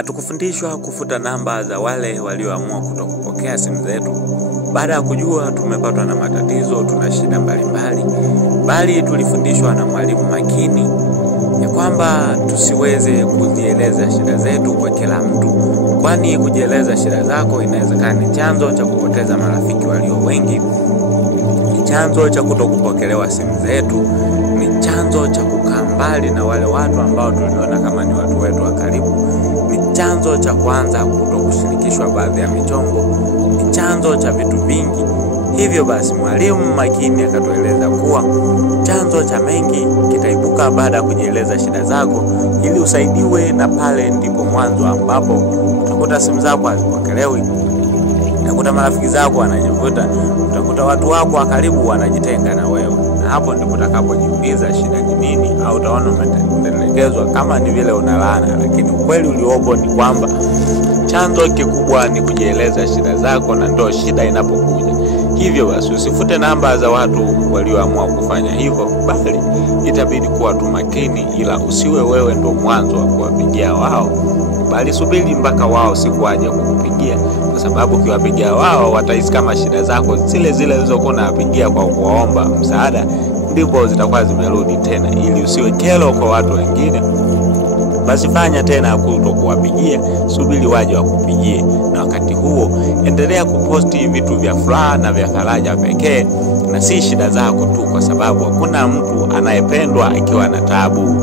Hatukufundishwa kufuta namba za wale walioamua kutokupokea simu zetu baada ya kujua tumepatwa na matatizo, tuna shida mbalimbali, bali tulifundishwa na mwalimu makini ya kwamba tusiweze kuzieleza shida zetu kwa kila mtu, kwani kujieleza shida zako inawezekana ni chanzo cha kupoteza marafiki walio wengi, ni chanzo cha kutokupokelewa simu zetu, ni chanzo cha kukaa mbali na wale watu ambao tuliona kama ni watu wetu wa karibu, ni chanzo cha kwanza kutokushirikishwa baadhi ya michongo, ni chanzo cha vitu vingi. Hivyo basi mwalimu makini akatueleza kuwa chanzo cha mengi kitaibuka baada ya kujieleza shida zako ili usaidiwe, na pale ndipo mwanzo ambapo utakuta simu zako hazipokelewi, utakuta marafiki zako wanajivuta, utakuta watu wako wa karibu wanajitenga na wewe. Na hapo ndipo utakapojiuliza shida ni nini, au utaona umetelekezwa kama ni vile unalaana, lakini ukweli uliopo ni kwamba chanzo kikubwa ni kujieleza shida zako, na ndio shida inapokuja. Hivyo basi usifute namba za watu walioamua kufanya hivyo, bali itabidi kuwa tu makini, ila usiwe wewe ndo mwanzo wa kuwapigia wao, bali subiri mpaka wao siku waje kukupigia, kwa sababu ukiwapigia wao watahisi kama shida zako zile zile zilizokuwa unawapigia kwa kuwaomba msaada ndipo zitakuwa zimerudi tena. Ili usiwe kero kwa watu wengine, basi fanya tena kutokuwapigia, subiri waje wakupigie, na wakati huo endelea kuposti vitu vya furaha na vya faraja pekee na si shida zako tu, kwa sababu hakuna mtu anayependwa akiwa na taabu.